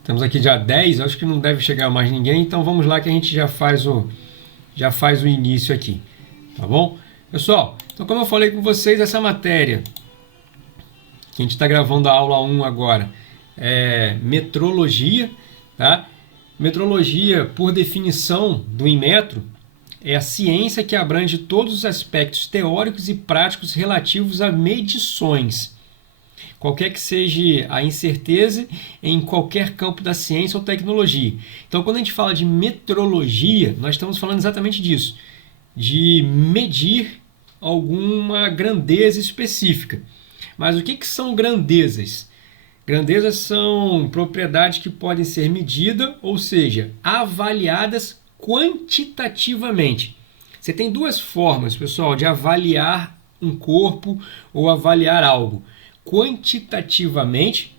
Estamos aqui dia 10, acho que não deve chegar mais ninguém, então vamos lá que a gente já faz o início aqui, tá bom? Pessoal, então como eu falei com vocês, essa matéria que a gente está gravando a aula 1 agora é metrologia, tá? Metrologia, por definição do Inmetro, é a ciência que abrange todos os aspectos teóricos e práticos relativos a medições, qualquer que seja a incerteza em qualquer campo da ciência ou tecnologia. Então, quando a gente fala de metrologia, nós estamos falando exatamente disso, de medir alguma grandeza específica. Mas o que são grandezas? Grandezas são propriedades que podem ser medidas, ou seja, avaliadas quantitativamente. Você tem duas formas, pessoal, de avaliar um corpo ou avaliar algo: quantitativamente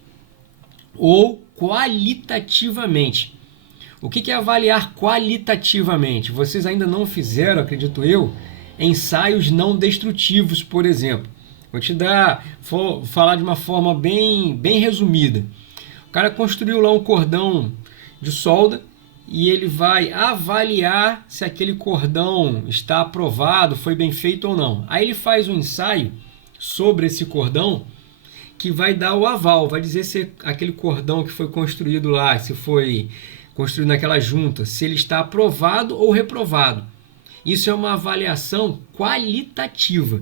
ou qualitativamente. O que é avaliar qualitativamente? Vocês ainda não fizeram, acredito eu, ensaios não destrutivos, por exemplo. Vou falar de uma forma bem resumida. O cara construiu lá um cordão de solda e ele vai avaliar se aquele cordão está aprovado, foi bem feito ou não. Aí ele faz um ensaio sobre esse cordão que vai dar o aval, vai dizer se aquele cordão que foi construído lá, se foi construído naquela junta, se ele está aprovado ou reprovado. Isso é uma avaliação qualitativa.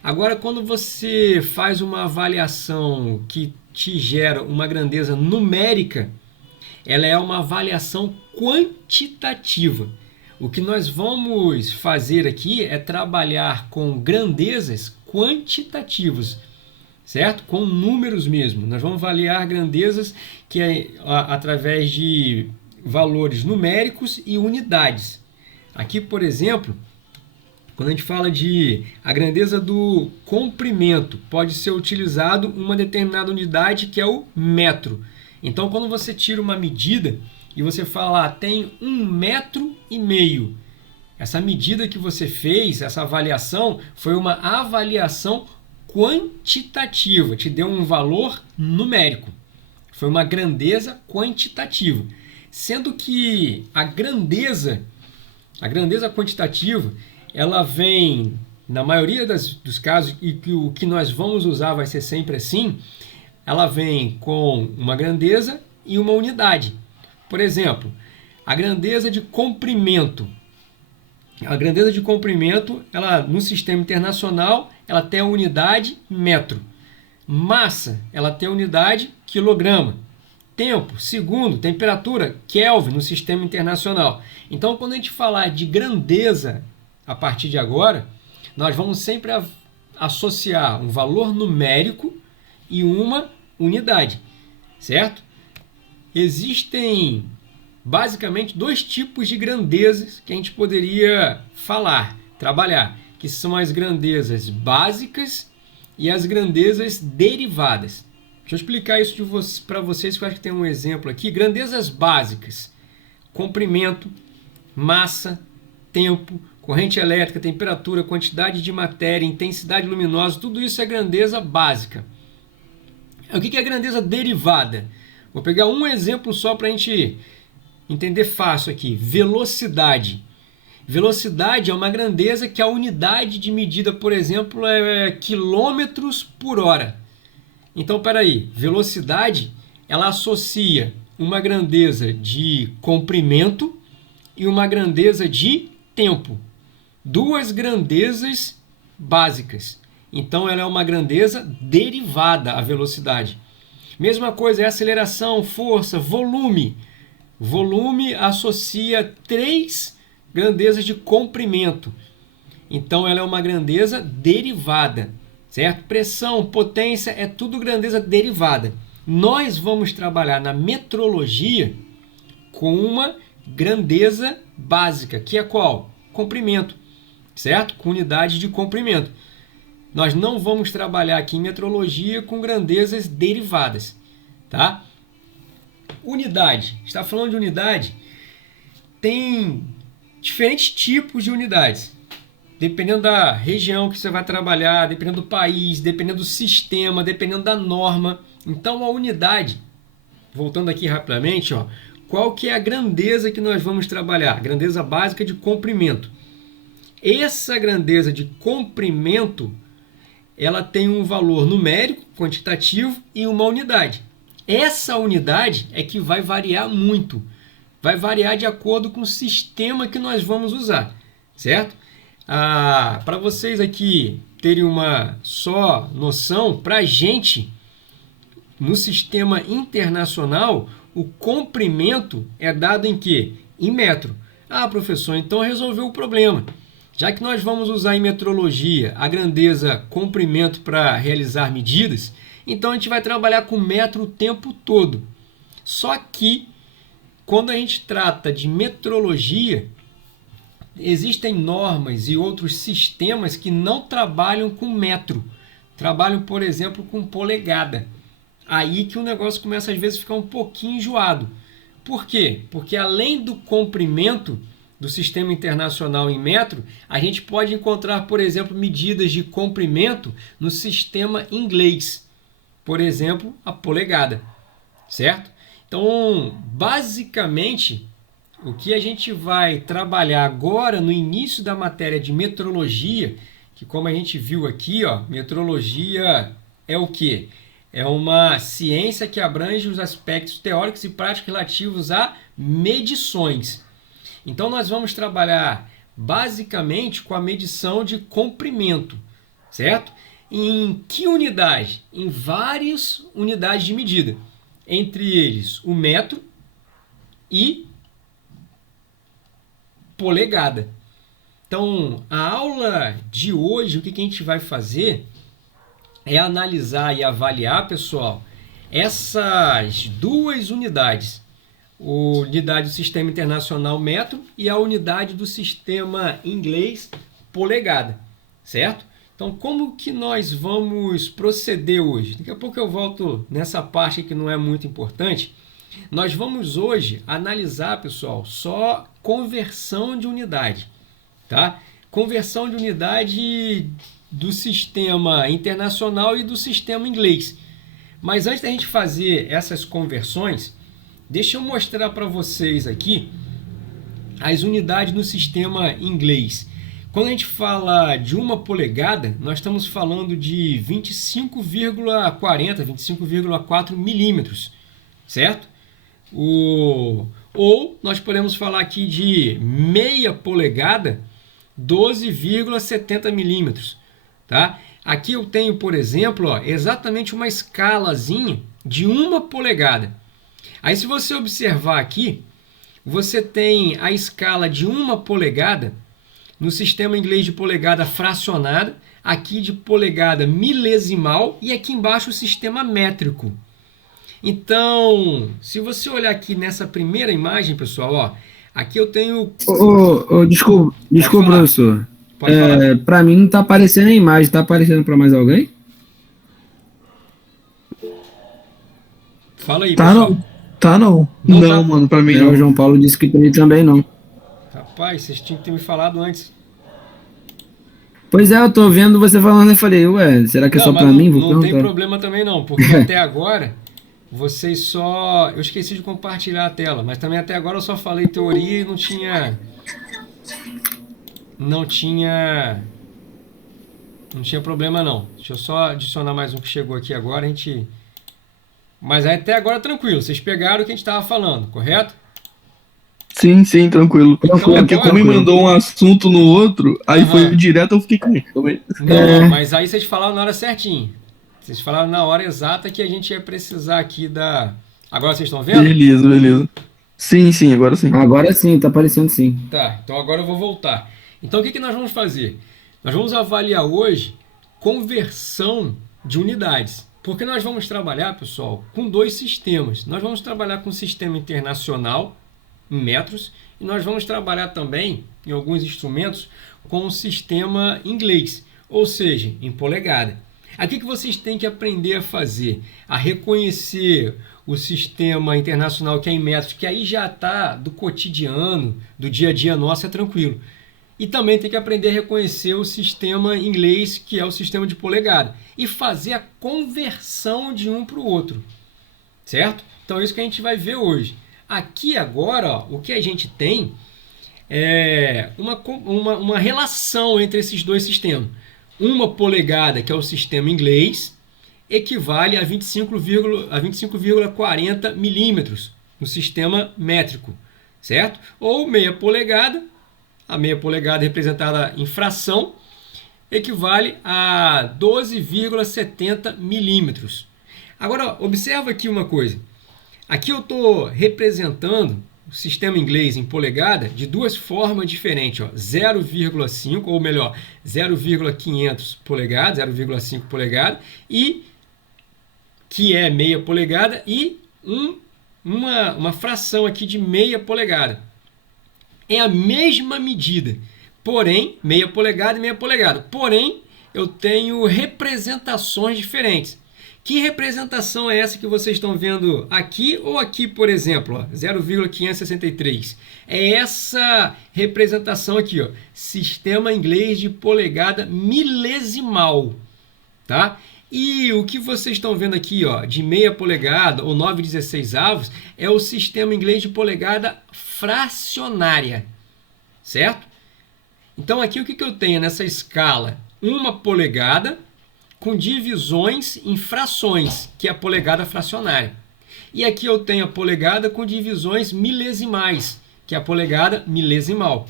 Agora, quando você faz uma avaliação que te gera uma grandeza numérica, ela é uma avaliação quantitativa. O que nós vamos fazer aqui é trabalhar com grandezas quantitativas, certo? Com números mesmo. Nós vamos avaliar grandezas que é através de valores numéricos e unidades. Aqui, por exemplo, quando a gente fala de a grandeza do comprimento, pode ser utilizado uma determinada unidade que é o metro. Então, quando você tira uma medida e você fala, tem 1,5 metro, essa medida que você fez, essa avaliação, foi uma avaliação quantitativa, te deu um valor numérico. Foi uma grandeza quantitativa. Sendo que a grandeza quantitativa, ela vem, na maioria dos casos, e que o que nós vamos usar vai ser sempre assim, ela vem com uma grandeza e uma unidade. Por exemplo, a grandeza de comprimento. A grandeza de comprimento, ela, no sistema internacional, ela tem a unidade metro. Massa, ela tem a unidade quilograma. Tempo, segundo, temperatura, Kelvin no sistema internacional. Então, quando a gente falar de grandeza, a partir de agora, nós vamos sempre associar um valor numérico e uma unidade, certo? Existem basicamente dois tipos de grandezas que a gente poderia trabalhar, que são as grandezas básicas e as grandezas derivadas. Deixa eu explicar isso para vocês, que eu acho que tem um exemplo aqui. Grandezas básicas: comprimento, massa, tempo, corrente elétrica, temperatura, quantidade de matéria, intensidade luminosa, tudo isso é grandeza básica. O que é grandeza derivada? Vou pegar um exemplo só para a gente entender fácil aqui. Velocidade. Velocidade é uma grandeza que a unidade de medida, por exemplo, é quilômetros por hora. Então, peraí, velocidade, ela associa uma grandeza de comprimento e uma grandeza de tempo. Duas grandezas básicas. Então, ela é uma grandeza derivada, a velocidade. Mesma coisa é aceleração, força, volume. Volume associa três grandezas de comprimento. Então, ela é uma grandeza derivada, certo? Pressão, potência, é tudo grandeza derivada. Nós vamos trabalhar na metrologia com uma grandeza básica, que é qual? Comprimento, certo? Com unidade de comprimento. Nós não vamos trabalhar aqui em metrologia com grandezas derivadas, tá? Unidade. Está falando de unidade? Tem diferentes tipos de unidades. Dependendo da região que você vai trabalhar, dependendo do país, dependendo do sistema, dependendo da norma. Então, a unidade, voltando aqui rapidamente, ó, qual que é a grandeza que nós vamos trabalhar? A grandeza básica de comprimento. Essa grandeza de comprimento, ela tem um valor numérico, quantitativo e uma unidade. Essa unidade é que vai variar muito. Vai variar de acordo com o sistema que nós vamos usar, certo? Para vocês aqui terem uma só noção, para a gente, no sistema internacional, o comprimento é dado em quê? Em metro. Ah, professor, então resolveu o problema. Já que nós vamos usar em metrologia a grandeza comprimento para realizar medidas, então a gente vai trabalhar com metro o tempo todo. Só que, quando a gente trata de metrologia, existem normas e outros sistemas que não trabalham com metro. Trabalham, por exemplo, com polegada. Aí que o negócio começa às vezes a ficar um pouquinho enjoado. Por quê? Porque além do comprimento do sistema internacional em metro, a gente pode encontrar, por exemplo, medidas de comprimento no sistema inglês. Por exemplo, a polegada, certo? Então, basicamente, o que a gente vai trabalhar agora no início da matéria de metrologia, que como a gente viu aqui, ó, metrologia é o quê? É uma ciência que abrange os aspectos teóricos e práticos relativos a medições. Então, nós vamos trabalhar basicamente com a medição de comprimento, certo? Em que unidade? Em várias unidades de medida. Entre eles, o metro e polegada. Então, a aula de hoje, o que a gente vai fazer é analisar e avaliar, pessoal, essas duas unidades. A unidade do sistema internacional metro e a unidade do sistema inglês polegada, certo? Então, como que nós vamos proceder hoje? Daqui a pouco eu volto nessa parte que não é muito importante. Nós vamos hoje analisar, pessoal, só conversão de unidade, tá? Conversão de unidade do sistema internacional e do sistema inglês. Mas antes da gente fazer essas conversões, deixa eu mostrar para vocês aqui as unidades no sistema inglês. Quando a gente fala de uma polegada, nós estamos falando de 25,40, 25,4 milímetros, certo? Ou nós podemos falar aqui de meia polegada, 12,70 milímetros, tá? Aqui eu tenho, por exemplo, ó, exatamente uma escalazinha de uma polegada. Aí se você observar aqui, você tem a escala de uma polegada no sistema inglês de polegada fracionada, aqui de polegada milesimal e aqui embaixo o sistema métrico. Então, se você olhar aqui nessa primeira imagem, pessoal, ó, aqui eu tenho... Desculpa, professor. Pode falar. Para mim não está aparecendo a imagem, está aparecendo para mais alguém? Fala aí, Tá pessoal. não. Tá não. Não Não, tá. mano, pra mim O não. João Paulo disse que para ele também não. Rapaz, vocês tinham que ter me falado antes. Pois é, eu tô vendo você falando e falei, ué, será que é Não, só mas para mim? Vou não tem perguntar. problema também não, porque até agora vocês só... Eu esqueci de compartilhar a tela, mas também até agora eu só falei teoria e não tinha problema não. Deixa eu só adicionar mais um que chegou aqui agora, a gente... Mas até agora tranquilo, vocês pegaram o que a gente estava falando, correto? Sim, tranquilo. Tranquilo, É porque como me tranquilo. mandou um assunto no outro, aí Aham. foi direto, eu fiquei com ele. Calma aí. Não, mas aí vocês falaram na hora certinho. Vocês falaram na hora exata que a gente ia precisar aqui da... Agora vocês estão vendo? Beleza. Sim, agora sim. Agora sim, tá aparecendo sim. Tá, então agora eu vou voltar. Então o que nós vamos fazer? Nós vamos avaliar hoje conversão de unidades. Porque nós vamos trabalhar, pessoal, com dois sistemas. Nós vamos trabalhar com o sistema internacional, em metros, e nós vamos trabalhar também, em alguns instrumentos, com o sistema inglês, ou seja, em polegada. Aqui que vocês têm que aprender a fazer, a reconhecer o sistema internacional que é em metros, que aí já está do cotidiano, do dia a dia nosso, é tranquilo. E também tem que aprender a reconhecer o sistema inglês, que é o sistema de polegada, e fazer a conversão de um para o outro. certo? Então é isso que a gente vai ver hoje. Aqui agora, ó, o que a gente tem é uma relação entre esses dois sistemas. Uma polegada, que é o sistema inglês, equivale a 25,40 milímetros no sistema métrico, certo? Ou meia polegada, a meia polegada representada em fração, equivale a 12,70 milímetros. Agora, observa aqui uma coisa. Aqui eu estou representando o sistema inglês em polegada de duas formas diferentes. 0,5, ou melhor, 0,500 polegadas, 0,5 polegada, e que é meia polegada, e uma fração aqui de meia polegada. É a mesma medida, porém, meia polegada e meia polegada. Porém, eu tenho representações diferentes. Que representação é essa que vocês estão vendo aqui ou aqui, por exemplo, 0,563? É essa representação aqui, ó, sistema inglês de polegada milesimal, tá? E o que vocês estão vendo aqui, ó, de meia polegada ou 9,16 avos, é o sistema inglês de polegada fracionária, certo? Então aqui o que eu tenho nessa escala? Uma polegada com divisões em frações, que é a polegada fracionária. E aqui eu tenho a polegada com divisões milesimais, que é a polegada milesimal.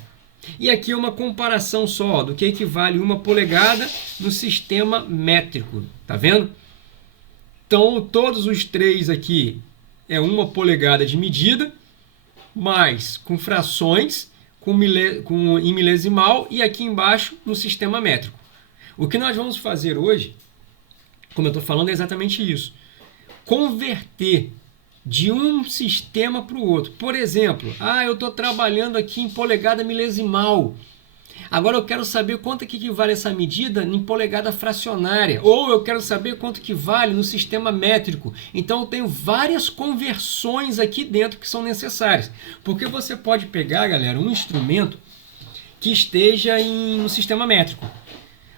E aqui uma comparação só do que equivale uma polegada no sistema métrico. Tá vendo? Então, todos os três aqui é uma polegada de medida, mas com frações em milesimal e aqui embaixo no sistema métrico. O que nós vamos fazer hoje, como eu estou falando, é exatamente isso. Converter de um sistema para o outro. Por exemplo, eu estou trabalhando aqui em polegada milesimal. Agora eu quero saber quanto que equivale essa medida em polegada fracionária. Ou eu quero saber quanto que vale no sistema métrico. Então eu tenho várias conversões aqui dentro que são necessárias. Porque você pode pegar, galera, um instrumento que esteja no sistema métrico.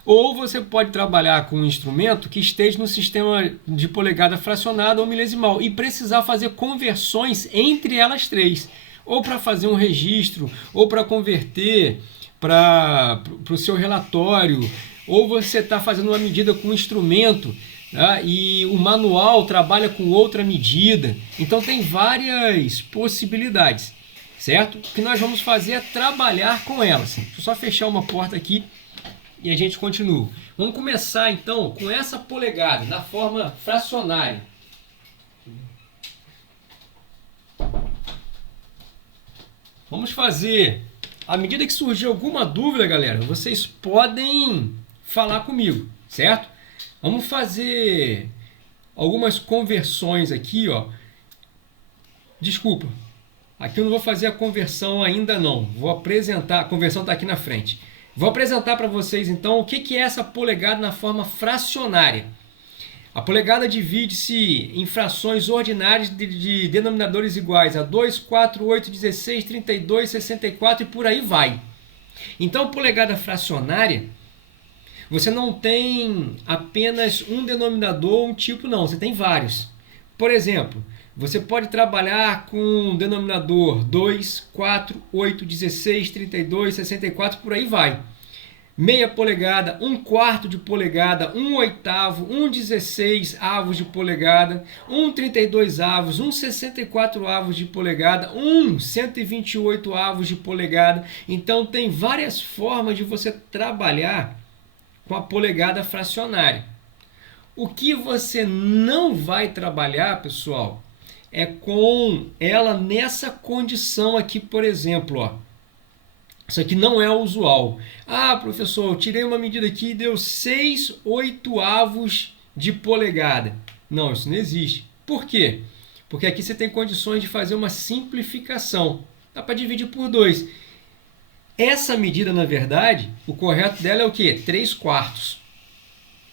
Ou você pode trabalhar com um instrumento que esteja no sistema de polegada fracionada ou milesimal e precisar fazer conversões entre elas três. Ou para fazer um registro, ou para converter para o seu relatório, ou você está fazendo uma medida com um instrumento, tá? E o manual trabalha com outra medida. Então tem várias possibilidades, certo? O que nós vamos fazer é trabalhar com elas. Deixa eu só fechar uma porta aqui e a gente continua. Vamos começar então com essa polegada na forma fracionária. Vamos fazer. À medida que surgir alguma dúvida, galera, vocês podem falar comigo, certo? Vamos fazer algumas conversões aqui, ó. Desculpa, aqui eu não vou fazer a conversão ainda não. Vou apresentar, a conversão está aqui na frente. Vou apresentar para vocês então o que é essa polegada na forma fracionária. A polegada divide-se em frações ordinárias de denominadores iguais a 2, 4, 8, 16, 32, 64 e por aí vai. Então, polegada fracionária, você não tem apenas um denominador, um tipo, não. Você tem vários. Por exemplo, você pode trabalhar com um denominador 2, 4, 8, 16, 32, 64, por aí vai. Meia polegada, 1/4 de polegada, 1/8, 1/16 avos de polegada, 1/32 avos, 1/64 avos de polegada, 1/128 avos de polegada. Então tem várias formas de você trabalhar com a polegada fracionária. O que você não vai trabalhar, pessoal, é com ela nessa condição aqui, por exemplo, ó. Isso aqui não é usual. Professor, eu tirei uma medida aqui e deu 6/8 de polegada. Não, isso não existe. Por quê? Porque aqui você tem condições de fazer uma simplificação. Dá para dividir por 2. Essa medida, na verdade, o correto dela é o quê? 3/4.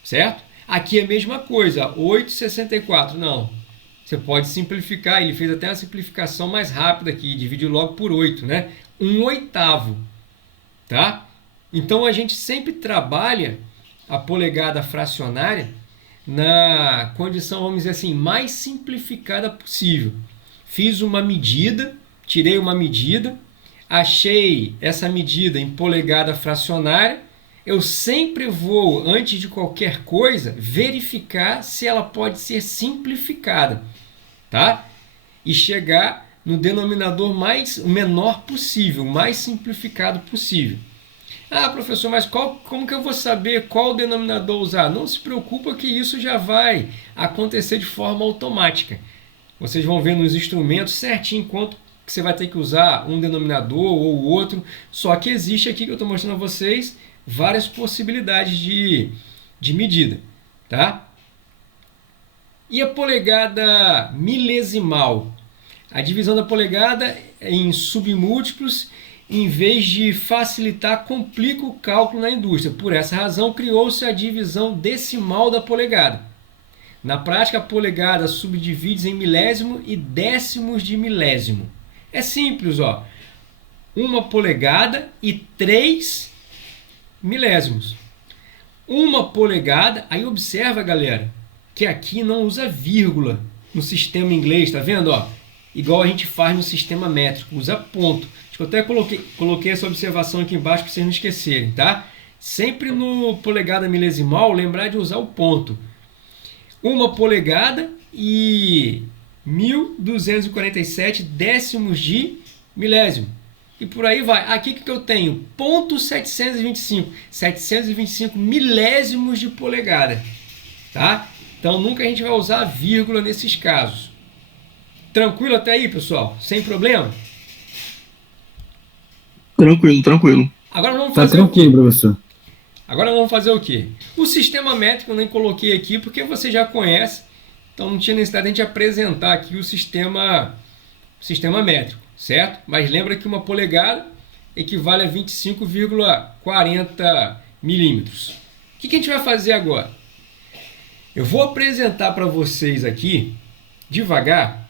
Certo? Aqui é a mesma coisa, 8/64. Não. Você pode simplificar, ele fez até uma simplificação mais rápida aqui, dividiu logo por 8, né? 1/8, tá? Então a gente sempre trabalha a polegada fracionária na condição, vamos dizer assim, mais simplificada possível. Fiz uma medida, tirei uma medida, achei essa medida em polegada fracionária. Eu sempre vou, antes de qualquer coisa, verificar se ela pode ser simplificada, tá? E chegar no denominador o menor possível, o mais simplificado possível. Ah, professor, mas como que eu vou saber qual denominador usar? Não se preocupa que isso já vai acontecer de forma automática. Vocês vão ver nos instrumentos certinho quanto que você vai ter que usar um denominador ou o outro. Só que existe aqui, que eu estou mostrando a vocês, várias possibilidades de medida, tá? E a polegada milesimal? A divisão da polegada em submúltiplos, em vez de facilitar, complica o cálculo na indústria. Por essa razão, criou-se a divisão decimal da polegada. Na prática, a polegada subdivide em milésimo e décimos de milésimo. É simples, ó. 1 polegada e 3 milésimos. 1 polegada, aí observa, galera, que aqui não usa vírgula no sistema inglês, tá vendo, ó? Igual a gente faz no sistema métrico, usa ponto. Acho que eu até coloquei essa observação aqui embaixo para vocês não esquecerem, tá? Sempre no polegada milesimal, lembrar de usar o ponto. 1 polegada e 1.247 décimos de milésimo. E por aí vai. Aqui que eu tenho? Ponto 725. 725 milésimos de polegada. Tá? Então nunca a gente vai usar vírgula nesses casos. Tranquilo até aí, pessoal? Sem problema? Tranquilo. Agora vamos Tá fazer tranquilo, professor. Agora vamos fazer o quê? O sistema métrico eu nem coloquei aqui porque você já conhece, então não tinha necessidade de a gente apresentar aqui o sistema métrico, certo? Mas lembra que 1 polegada equivale a 25,40 milímetros. O que a gente vai fazer agora? Eu vou apresentar para vocês aqui, devagar,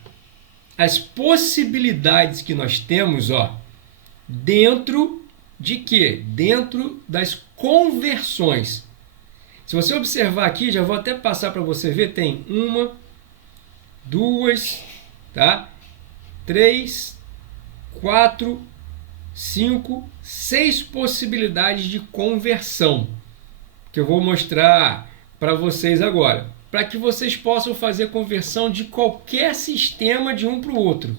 as possibilidades que nós temos, ó, dentro de quê? Dentro das conversões. Se você observar aqui, já vou até passar para você ver, tem 1, 2, tá? 3, 4, 5, 6 possibilidades de conversão que eu vou mostrar para vocês agora, para que vocês possam fazer conversão de qualquer sistema de um para o outro.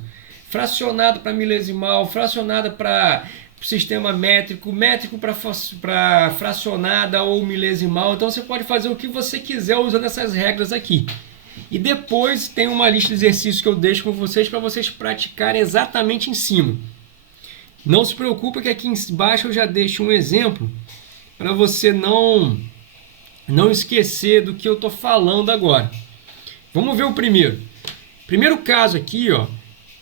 Fracionado para milesimal, fracionada para sistema métrico, métrico para fracionada ou milesimal. Então você pode fazer o que você quiser usando essas regras aqui. E depois tem uma lista de exercícios que eu deixo com vocês para vocês praticarem exatamente em cima. Não se preocupe que aqui embaixo eu já deixo um exemplo para você não esquecer do que eu estou falando agora. Vamos ver o primeiro. Primeiro caso aqui, ó,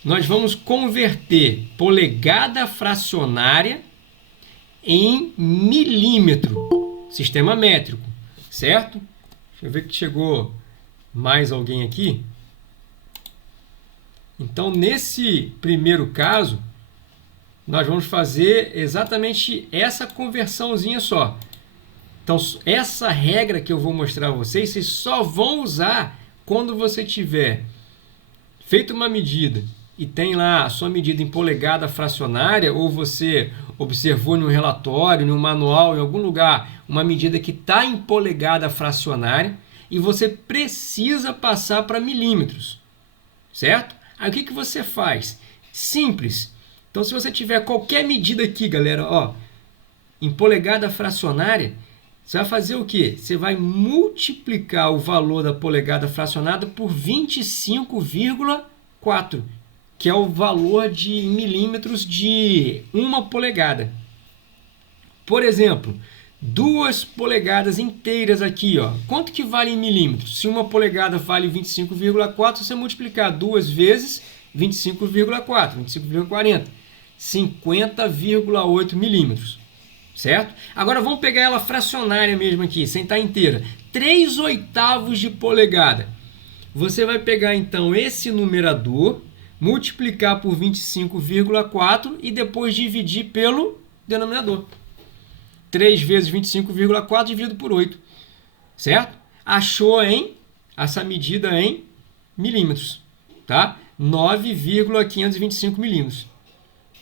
nós vamos converter polegada fracionária em milímetro, sistema métrico, certo? Deixa eu ver que chegou mais alguém aqui. Então, nesse primeiro caso, nós vamos fazer exatamente essa conversãozinha só. Então, essa regra que eu vou mostrar a vocês, vocês só vão usar quando você tiver feito uma medida e tem lá a sua medida em polegada fracionária, ou você observou em um relatório, em um manual, em algum lugar, uma medida que está em polegada fracionária e você precisa passar para milímetros, certo? Aí o que você faz? Simples. Então, se você tiver qualquer medida aqui, galera, ó, em polegada fracionária, você vai fazer o quê? Você vai multiplicar o valor da polegada fracionada por 25,4, que é o valor de milímetros de 1 polegada. Por exemplo, 2 polegadas inteiras aqui, ó. Quanto que vale em milímetros? Se 1 polegada vale 25,4, se você multiplicar 2 vezes 25,4, 25,40, 50,8 milímetros. Certo? Agora vamos pegar ela fracionária mesmo aqui, sem estar inteira. 3/8 de polegada. Você vai pegar então esse numerador, multiplicar por 25,4 e depois dividir pelo denominador. 3 vezes 25,4 dividido por 8. Certo? achou essa medida em milímetros, tá? 9,525 milímetros.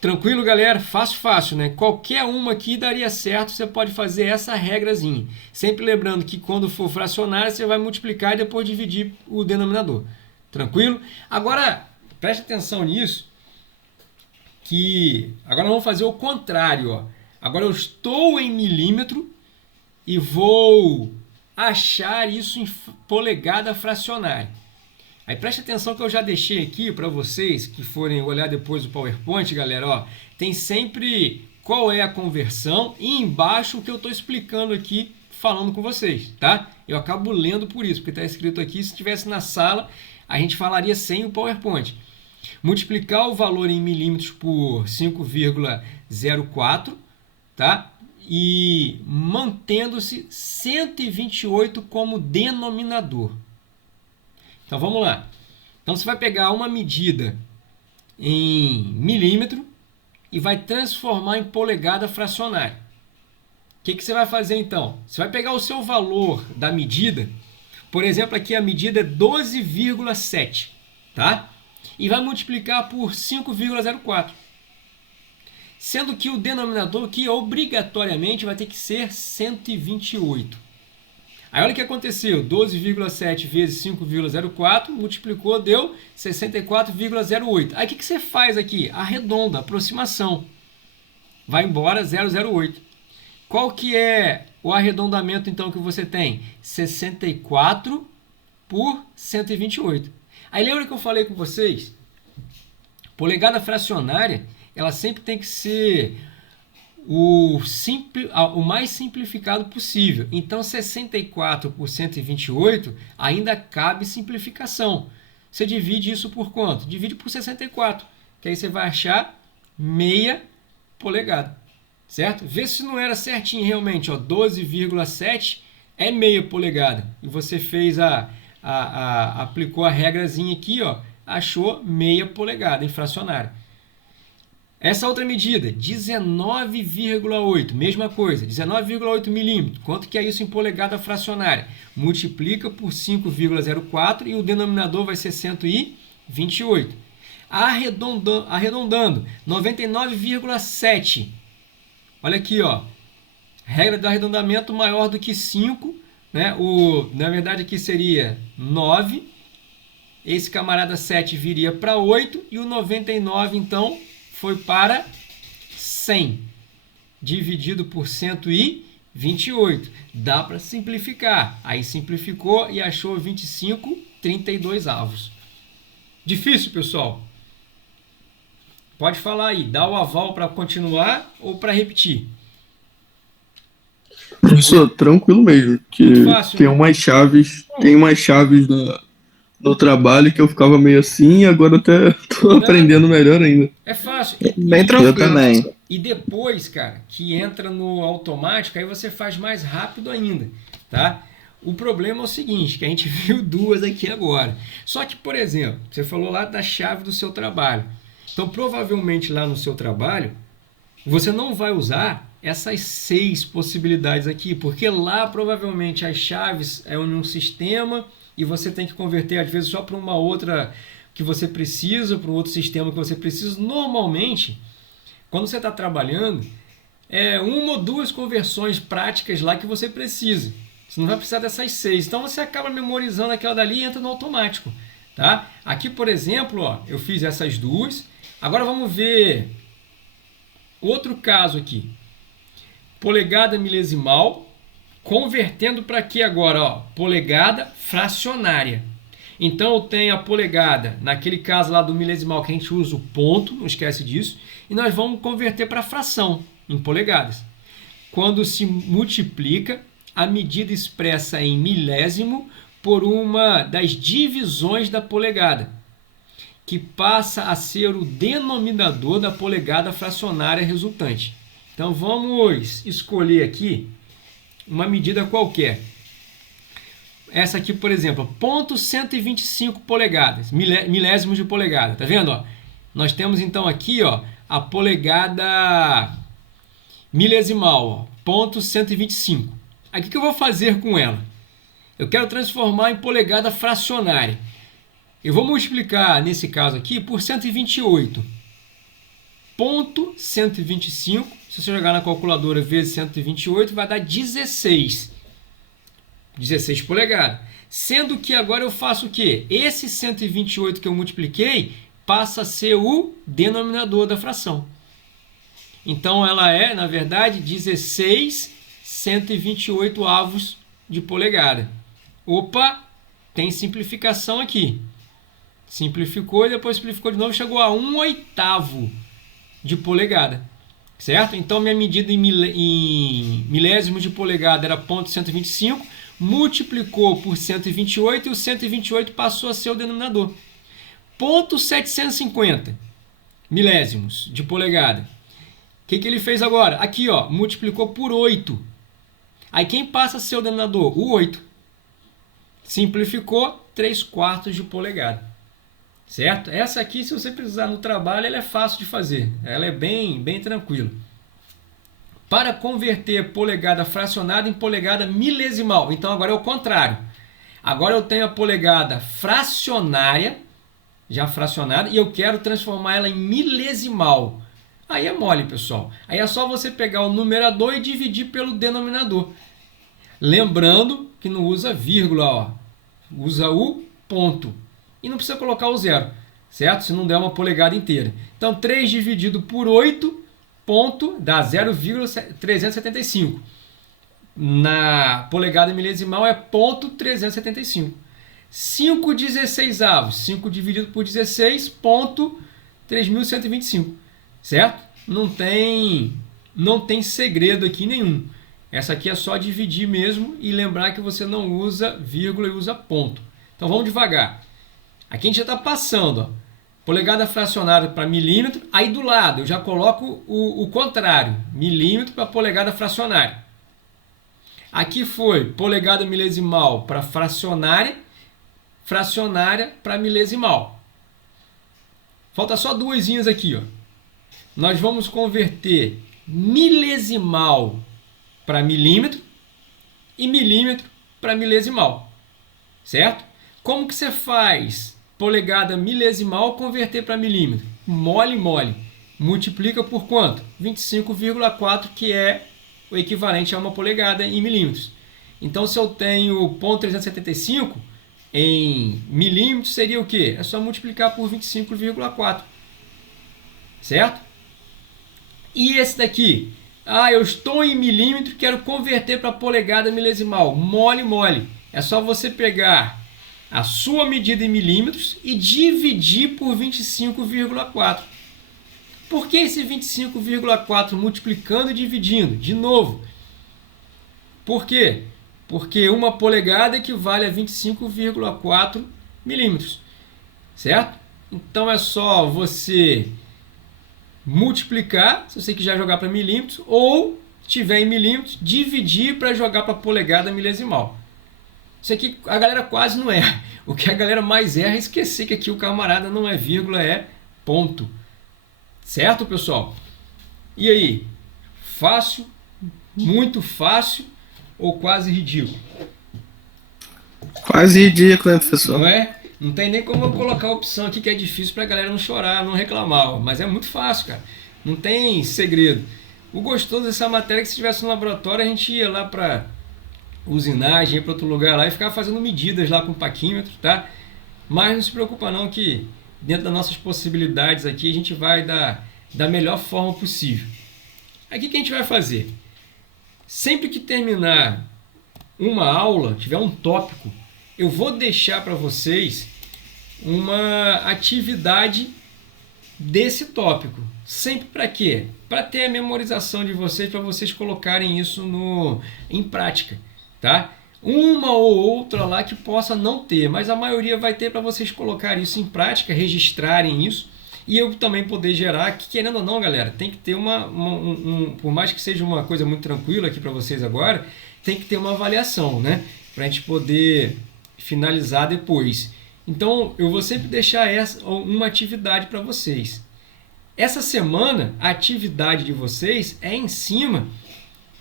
Tranquilo, galera? Fácil, né? Qualquer uma aqui daria certo, você pode fazer essa regrazinha. Sempre lembrando que quando for fracionária, você vai multiplicar e depois dividir o denominador. Tranquilo? Agora, preste atenção nisso, que agora vamos fazer o contrário, ó. Agora eu estou em milímetro e vou achar isso em polegada fracionária. Aí preste atenção que eu já deixei aqui para vocês que forem olhar depois o PowerPoint, galera, ó, tem sempre qual é a conversão e embaixo o que eu estou explicando aqui, falando com vocês, tá? Eu acabo lendo por isso, porque está escrito aqui, se estivesse na sala, a gente falaria sem o PowerPoint. Multiplicar o valor em milímetros por 5,04, tá? E mantendo-se 128 como denominador. Então vamos lá. Então você vai pegar uma medida em milímetro e vai transformar em polegada fracionária. O que você vai fazer então? Você vai pegar o seu valor da medida, por exemplo, aqui a medida é 12,7, tá? E vai multiplicar por 5,04. Sendo que o denominador aqui obrigatoriamente vai ter que ser 128. Aí olha o que aconteceu, 12,7 vezes 5,04, multiplicou, deu 64,08. Aí o que você faz aqui? Arredonda, aproximação. Vai embora 0,08. Qual que é o arredondamento então que você tem? 64 por 128. Aí lembra que eu falei com vocês? Polegada fracionária, ela sempre tem que ser o mais simplificado possível. Então 64 por 128 ainda cabe simplificação. Você divide isso por quanto? Divide por 64, que aí você vai achar meia polegada, certo? Vê se não era certinho realmente, ó, 12,7 é meia polegada. E você fez aplicou a regrazinha aqui, ó, achou meia polegada em fracionária. Essa outra medida, 19,8, mesma coisa, 19,8 milímetros. Quanto que é isso em polegada fracionária? Multiplica por 5,04 e o denominador vai ser 128. Arredondando, 99,7. Olha aqui, ó. Regra do arredondamento maior do que 5, né? Na verdade aqui seria 9. Esse camarada 7 viria para 8 e o 99 então foi para 100, dividido por 128. Dá para simplificar. Aí simplificou e achou 25,32 avos. Difícil, pessoal? Pode falar aí. Dá o aval para continuar ou para repetir? Professor, tranquilo mesmo. Que Muito fácil, tem né? umas chaves no trabalho que eu ficava meio assim e agora até tô aprendendo melhor ainda. É fácil. Bem Eu tranquilo. também. E depois, cara, que entra no automático, aí você faz mais rápido ainda, tá? O problema é o seguinte, que a gente viu duas aqui agora. Só que, por exemplo, você falou lá da chave do seu trabalho. Então, provavelmente lá no seu trabalho, você não vai usar essas 6 possibilidades aqui, porque lá provavelmente as chaves é em um sistema e você tem que converter às vezes só para uma outra que você precisa, para um outro sistema que você precisa. Normalmente, quando você está trabalhando, é uma ou duas conversões práticas lá que você precisa. Você não vai precisar dessas 6. Então você acaba memorizando aquela dali e entra no automático, tá? Aqui, por exemplo, ó, eu fiz essas duas. Agora vamos ver outro caso aqui. Polegada milesimal, convertendo para aqui agora, ó, polegada fracionária. Então eu tenho a polegada, naquele caso lá do milesimal que a gente usa o ponto, não esquece disso, e nós vamos converter para fração em polegadas. Quando se multiplica, a medida expressa em milésimo por uma das divisões da polegada, que passa a ser o denominador da polegada fracionária resultante. Então vamos escolher aqui uma medida qualquer. Essa aqui, por exemplo, 0,125 polegadas, milésimos de polegada, tá vendo? Ó? Nós temos então aqui, ó, a polegada milesimal, ó, 0,125. Aí o que eu vou fazer com ela? Eu quero transformar em polegada fracionária. Eu vou multiplicar, nesse caso aqui, por 128. Ponto 125, se você jogar na calculadora vezes 128, vai dar 16. 16 polegadas. Sendo que agora eu faço o quê? Esse 128 que eu multipliquei passa a ser o denominador da fração. Então ela é, na verdade, 16 128 avos de polegada. Opa, tem simplificação aqui. Simplificou e depois simplificou de novo, chegou a 1/8 de polegada. Certo? Então minha medida em milésimos de polegada era 0,125, multiplicou por 128 e o 128 passou a ser o denominador. 0,750 milésimos de polegada. O que ele fez agora? Aqui, ó, multiplicou por 8. Aí quem passa a ser o denominador? O 8. Simplificou, 3/4 de polegada. Certo? Essa aqui, se você precisar no trabalho, ela é fácil de fazer. Ela é bem tranquila. Para converter polegada fracionada em polegada milesimal. Então agora é o contrário. Agora eu tenho a polegada fracionária, já fracionada, e eu quero transformar ela em milesimal. Aí é mole, pessoal. Aí é só você pegar o numerador e dividir pelo denominador. Lembrando que não usa vírgula, ó. Usa o ponto. E não precisa colocar o zero, certo? Se não der uma polegada inteira. Então, 3 dividido por 8, ponto, dá 0,375. Na polegada milesimal é ponto 375. 5/16. 5 dividido por 16, ponto 3.125. Certo? Não tem segredo aqui nenhum. Essa aqui é só dividir mesmo e lembrar que você não usa vírgula e usa ponto. Então, vamos devagar. Aqui a gente já está passando, ó, polegada fracionada para milímetro. Aí do lado eu já coloco o contrário, milímetro para polegada fracionária. Aqui foi polegada milesimal para fracionária, fracionária para milesimal. Falta só duasinhas aqui, ó. Nós vamos converter milesimal para milímetro e milímetro para milesimal. Certo? Como que você faz polegada milesimal converter para milímetro? Mole. Multiplica por quanto? 25,4, que é o equivalente a uma polegada em milímetros. Então, se eu tenho 0,375 em milímetros, seria o quê? É só multiplicar por 25,4. Certo? E esse daqui? Eu estou em milímetro, quero converter para polegada milesimal. Mole. É só você pegar a sua medida em milímetros e dividir por 25,4. Por que esse 25,4 multiplicando e dividindo? De novo. Por quê? Porque uma polegada equivale a 25,4 milímetros. Certo? Então é só você multiplicar, se você quiser jogar para milímetros, ou tiver em milímetros, dividir para jogar para polegada milesimal. Isso aqui a galera quase não erra. O que a galera mais erra é esquecer que aqui o camarada não é vírgula, é ponto. Certo, pessoal? E aí? Fácil? Muito fácil? Ou quase ridículo? Quase ridículo, né, professor? Não é? Não tem nem como eu colocar a opção aqui que é difícil para a galera não chorar, não reclamar. Mas é muito fácil, cara. Não tem segredo. O gostoso dessa matéria é que se tivesse no laboratório, a gente ia lá para usinagem, ia para outro lugar lá e ficava fazendo medidas lá com o paquímetro, tá? Mas não se preocupa não que dentro das nossas possibilidades aqui a gente vai da melhor forma possível. Aqui o que a gente vai fazer? Sempre que terminar uma aula, tiver um tópico, eu vou deixar para vocês uma atividade desse tópico. Sempre para quê? Para ter a memorização de vocês, para vocês colocarem isso em prática. Tá? Uma ou outra lá que possa não ter, mas a maioria vai ter para vocês colocarem isso em prática, registrarem isso, e eu também poder gerar, que querendo ou não, galera, tem que ter por mais que seja uma coisa muito tranquila aqui para vocês agora, tem que ter uma avaliação, né? Para a gente poder finalizar depois. Então, eu vou sempre deixar uma atividade para vocês. Essa semana, a atividade de vocês é em cima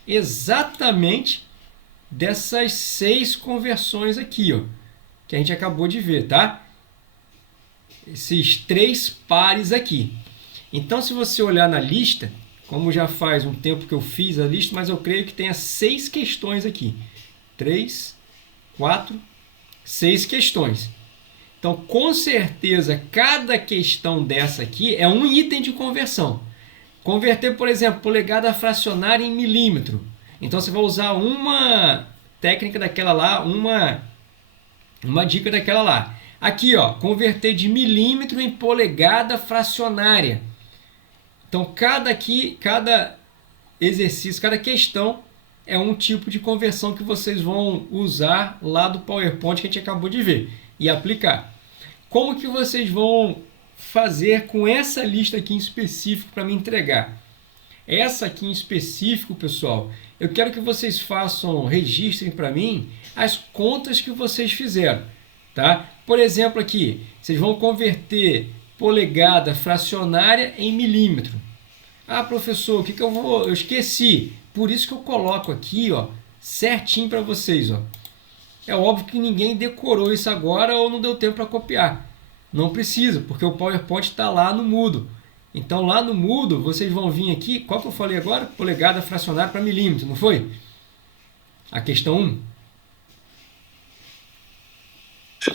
exatamente dessas 6 conversões aqui, ó, que a gente acabou de ver, tá? Esses 3 pares aqui. Então, se você olhar na lista, como já faz um tempo que eu fiz a lista, mas eu creio que tenha 6 questões aqui. 3, 4, 6 questões. Então, com certeza, cada questão dessa aqui é um item de conversão. Converter, por exemplo, polegada fracionária em milímetro. Então, você vai usar uma técnica daquela lá, uma dica daquela lá. Aqui, ó, converter de milímetro em polegada fracionária. Então, cada exercício, cada questão é um tipo de conversão que vocês vão usar lá do PowerPoint que a gente acabou de ver e aplicar. Como que vocês vão fazer com essa lista aqui em específico para me entregar? Essa aqui em específico, pessoal, eu quero que vocês façam, registrem para mim as contas que vocês fizeram, tá? Por exemplo, aqui, vocês vão converter polegada fracionária em milímetro. Ah, professor, o que eu vou... Eu esqueci. Por isso que eu coloco aqui, ó, certinho para vocês, ó. É óbvio que ninguém decorou isso agora ou não deu tempo para copiar. Não precisa, porque o PowerPoint está lá no Moodle. Então, lá no Moodle, vocês vão vir aqui... Qual que eu falei agora? Polegada fracionária para milímetro, não foi? A questão 1.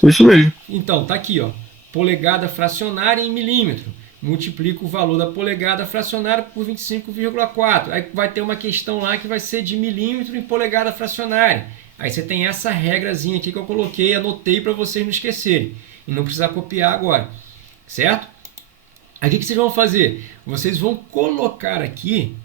Isso mesmo. Então, tá aqui, ó. Polegada fracionária em milímetro. Multiplica o valor da polegada fracionária por 25,4. Aí vai ter uma questão lá que vai ser de milímetro em polegada fracionária. Aí você tem essa regrazinha aqui que eu coloquei, anotei para vocês não esquecerem. E não precisar copiar agora. Certo? Aí o que vocês vão fazer? Vocês vão colocar aqui,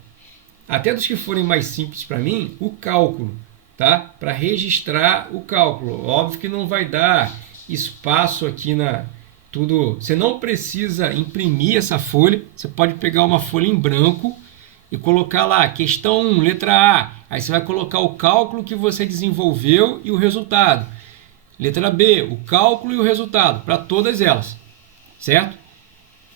até dos que forem mais simples para mim, o cálculo. Tá? Para registrar o cálculo. Óbvio que não vai dar espaço aqui na... Tudo. Você não precisa imprimir essa folha. Você pode pegar uma folha em branco e colocar lá, questão 1, letra A. Aí você vai colocar o cálculo que você desenvolveu e o resultado. Letra B, o cálculo e o resultado, para todas elas. Certo?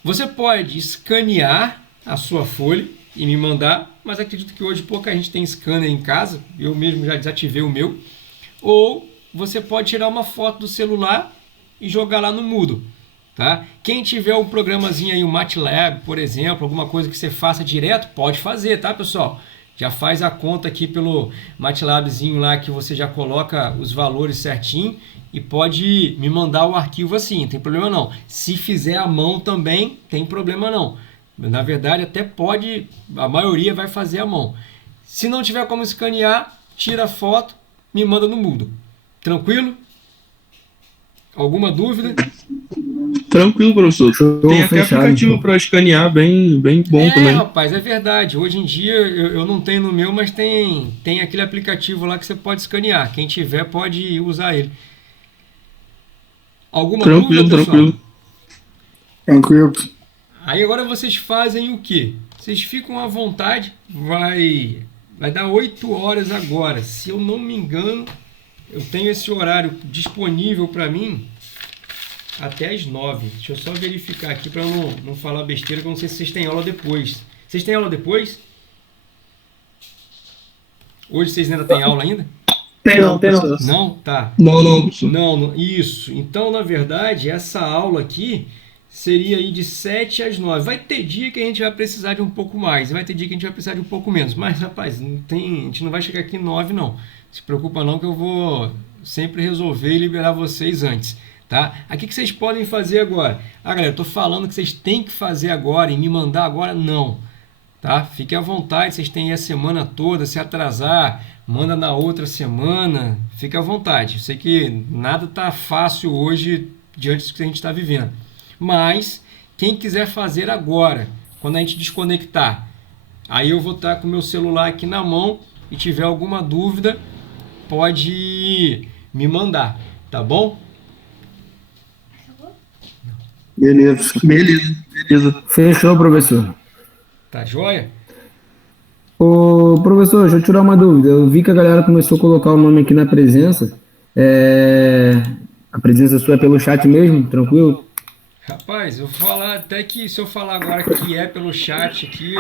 Você pode escanear a sua folha e me mandar, mas acredito que hoje pouca gente tem scanner em casa. Eu mesmo já desativei o meu. Ou você pode tirar uma foto do celular e jogar lá no Moodle. Tá? Quem tiver um programazinho aí, o MATLAB, por exemplo, alguma coisa que você faça direto, pode fazer, tá, pessoal? Já faz a conta aqui pelo MATLABzinho lá que você já coloca os valores certinho e pode me mandar o arquivo assim, não tem problema não. Se fizer à mão também, tem problema não. Na verdade, até pode, a maioria vai fazer à mão. Se não tiver como escanear, tira a foto, me manda no Moodle. Tranquilo? Alguma dúvida? Tranquilo, professor. Tem até aplicativo para escanear, bem bom também. Rapaz, é verdade. Hoje em dia, eu não tenho no meu, mas tem aquele aplicativo lá que você pode escanear. Quem tiver pode usar ele. Alguma dúvida, pessoal? Tranquilo. Aí agora vocês fazem o quê? Vocês ficam à vontade. Vai dar 8 horas agora. Se eu não me engano, eu tenho esse horário disponível para mim até as 9. Deixa eu só verificar aqui para não falar besteira, que eu não sei se vocês têm aula depois. Vocês têm aula depois? Hoje vocês ainda têm aula ainda? Tem não. Não? Tá. Não, professor. Não, isso. Então, na verdade, essa aula aqui seria aí de 7 às 9. Vai ter dia que a gente vai precisar de um pouco mais, vai ter dia que a gente vai precisar de um pouco menos. Mas, rapaz, a gente não vai chegar aqui em 9, não. Se preocupa não, que eu vou sempre resolver e liberar vocês antes. Tá? Aqui que vocês podem fazer agora. Galera, eu estou falando que vocês têm que fazer agora e me mandar agora, não. Tá? Fiquem à vontade, vocês têm aí a semana toda, se atrasar, manda na outra semana, fique à vontade. Eu sei que nada está fácil hoje diante do que a gente está vivendo. Mas, quem quiser fazer agora, quando a gente desconectar, aí eu vou estar com o meu celular aqui na mão e tiver alguma dúvida, pode me mandar, tá bom? Beleza. Fechou, professor. Tá joia? Ô, professor, deixa eu tirar uma dúvida. Eu vi que a galera começou a colocar o nome aqui na presença. A presença sua é pelo chat mesmo? Tranquilo? Rapaz, eu vou falar até que se eu falar agora que é pelo chat aqui,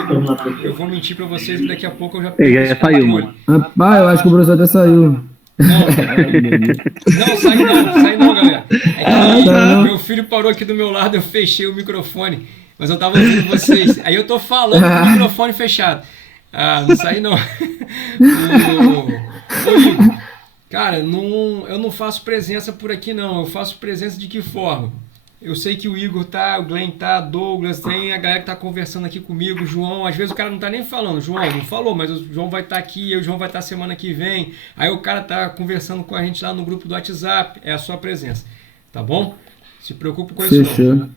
eu vou mentir pra vocês que daqui a pouco eu já perco esse controle. Rapaz, eu acho que o professor até saiu. Não, sai não, galera. É que meu filho parou aqui do meu lado, eu fechei o microfone, mas eu tava ouvindo vocês. Aí eu tô falando com o microfone fechado. Ah, não sai não. Ô Igor, cara, eu não faço presença por aqui não. Eu faço presença de que forma? Eu sei que o Igor tá, o Glenn tá, Douglas tem, a galera que tá conversando aqui comigo, o João, às vezes o cara não tá nem falando, João não falou, mas o João vai estar aqui, o João vai estar semana que vem, aí o cara tá conversando com a gente lá no grupo do WhatsApp, é a sua presença, tá bom? Se preocupe com isso. Fechou.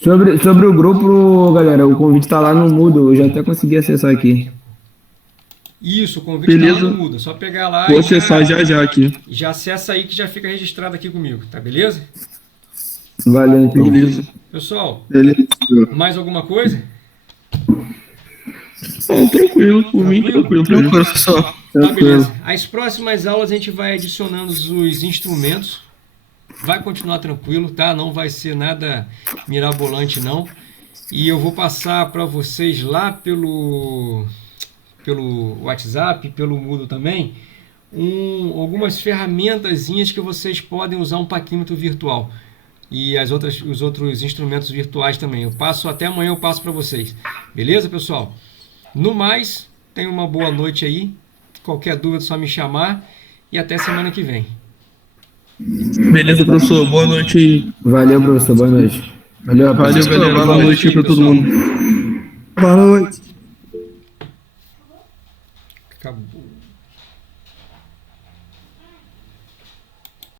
Sobre o grupo, galera, o convite tá lá no Mudo, eu já até consegui acessar aqui. Isso, o convite tá lá no Mudo, só pegar lá Vou acessar já aqui. Já acessa aí que já fica registrado aqui comigo, tá beleza? Valeu, então. Beleza. Pessoal, Beleza. mais alguma coisa? Tranquilo, por mim, tranquilo, professor. Tá, beleza. As próximas aulas a gente vai adicionando os instrumentos. Vai continuar tranquilo, tá? Não vai ser nada mirabolante, não. E eu vou passar para vocês lá pelo WhatsApp, pelo Moodle também, algumas ferramentazinhas que vocês podem usar um paquímetro virtual. E os outros instrumentos virtuais também. Até amanhã eu passo para vocês. Beleza, pessoal? No mais, tenha uma boa noite aí. Qualquer dúvida é só me chamar. E até semana que vem. Beleza, professor. Boa noite aí. Valeu, professor. Boa noite. Valeu, Valeu, galera. Boa noite aí pra todo mundo. Boa noite.